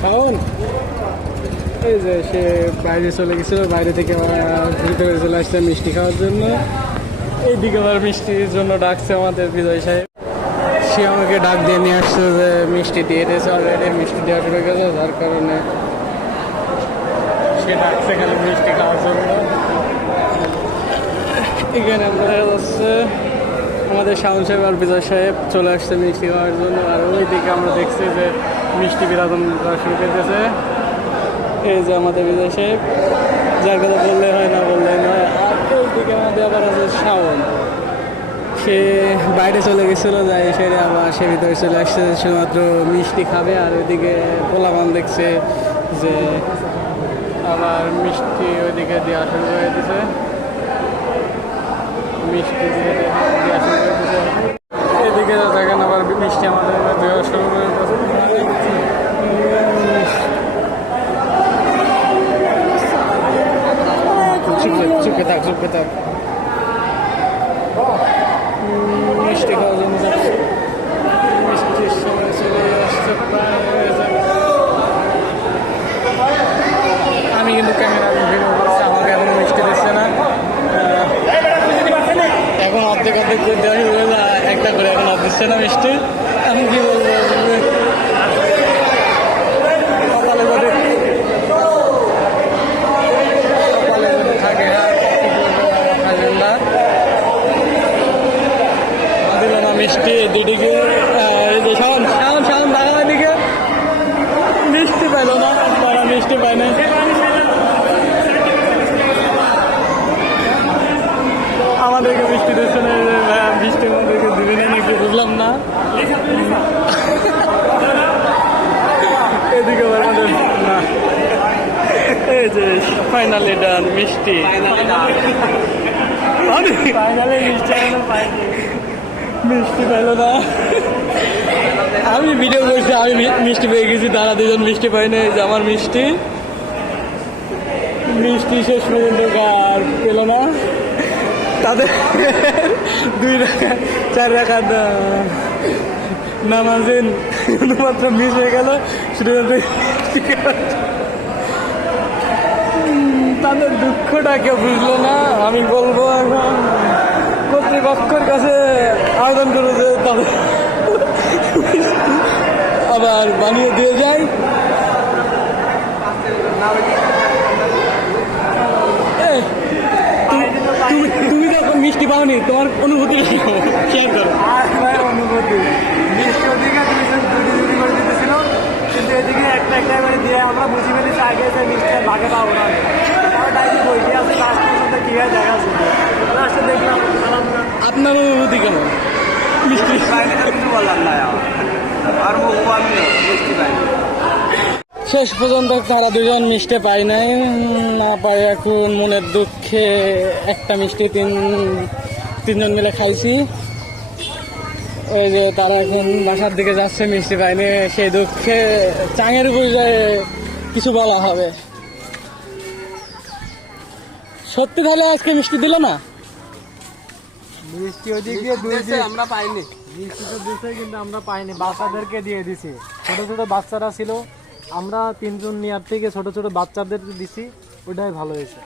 শাওন এই যে সে বাইরে চলে গেছিল, বাইরে থেকে ভিতরে চলে আসছে মিষ্টি খাওয়ার জন্য। এইদিকে আবার মিষ্টির জন্য ডাকছে আমাদের বিজয় সাহেব। সে আমাকে ডাক দিয়ে নিয়ে আসছে যে মিষ্টি দিয়ে দিয়েছে অলরেডি, মিষ্টি দেওয়া শুরু গেছে, যার কারণে সে ডাকছে খালি মিষ্টি খাওয়ার জন্য। এখানে দেখা যাচ্ছে আমাদের শাওন সাহেব আর বিজয় সাহেব চলে আসছে মিষ্টি খাওয়ার জন্য। আর ওই দিকে আমরা দেখছি যে মিষ্টি বিরাজন করা শুরু করতেছে। এই যে আমাদের বিজয় সাহেব, যার কথা বললে হয় না বললে নয়। আর ওই দিকে আমাদের আবার আছে শাওন, সে বাইরে চলে গেছিলো, যাই সেরে আবার সে ভিতরে চলে আসছে শুধুমাত্র মিষ্টি খাবে। আর ওইদিকে পোলাপান দেখছে যে আবার মিষ্টি ওইদিকে দেওয়া শুরু করে দিছে, মিষ্টি দেওয়া শুরু করে দিছে। এদিকে দেখেন আবার মিষ্টি আমাদের দেওয়া শুরু করে দিচ্ছে। চুপে থাক চুপে থাক। মিষ্টি খাওয়ার জন্য যাচ্ছে, মিষ্টির সময় চলে আসছে প্রায়। আমি কিন্তু ক্যামেরা ভিডিও করছি, আমাকে এখন মিষ্টি দিচ্ছে না। এখন অর্ধেক অর্ধেক করে দেওয়া শুরু হয়ে একটা করে, এখন আর দিচ্ছে না মিষ্টি। এখন কি বলবো, কপালে করে থাকে না, দিল না মিষ্টি। দিদিকে শাওন শাওন শাওন দাঁড়ানোর দিকে মিষ্টি পাইল না, তারা মিষ্টি পায় না। আমাদেরকে মিষ্টি দিচ্ছে না, মিষ্টি আমাদেরকে দিবে না নাকি বুঝলাম না। এদিকে আমাদের না, এই যে ফাইনালি ডান মিষ্টি, ফাইনালি মিষ্টি মিষ্টি পেল না। আমি ভিডিও করছি, আমি মিষ্টি পেয়ে গেছি, তারা দুজন মিষ্টি পাইনি। এই যে আমার মিষ্টি, মিষ্টি শেষ পর্যন্ত আর পেল না। তাদের 2 টাকা 4 টাকা নামাজেন শুধুমাত্র মিস হয়ে গেল, শুধুমাত্র তাদের দুঃখটা কেউ বুঝলো না। আমি বলবো এখন কর্তৃপক্ষের কাছে আবেদন করে যে তাদের আবার বানিয়ে দিয়ে যায়। তুমি তো মিষ্টি পাওনি, তোমার অনুভূতি শেয়ার করো। অনুভূতি মিষ্টি ওদিকে দুটি করে দিতেছিল, কিন্তু এদিকে একটা একটা করে দিয়ে আমরা বুঝি ফেলেছি আগে যে মিষ্টি ভাগে পাবো না। বইটি আছে লাস্টের সাথে কি হয় দেখা যাবে, লাস্টে দেখলাম। আপনার অনুভূতি কেমন? মিষ্টি কিছু বললাম না, আর মিষ্টি পাই শেষ পর্যন্ত তারা দুজন মিষ্টি পায় নাই, না পায়। এখন মনের দুঃখে একটা মিষ্টি তিনজন মিলে খাইছি। ওই যে তারা এখন বাসার দিকে যাচ্ছে, মিষ্টি পায়নি, সেই দুঃখে চাঙের উপর কিছু বলা হবে। সত্যি তাহলে আজকে মিষ্টি দিল না? মিষ্টি ওদিকে দিয়েছে, আমরা পাইনি। মিষ্টি তো দিয়েছে কিন্তু আমরা পাইনি, বাচ্চাদেরকে দিয়ে দিছি। ছোট ছোট বাচ্চারা ছিল, আমরা 3 জন নেওয়ার থেকে ছোট ছোট বাচ্চাদের দিছি, ওটাই ভালো হয়েছে।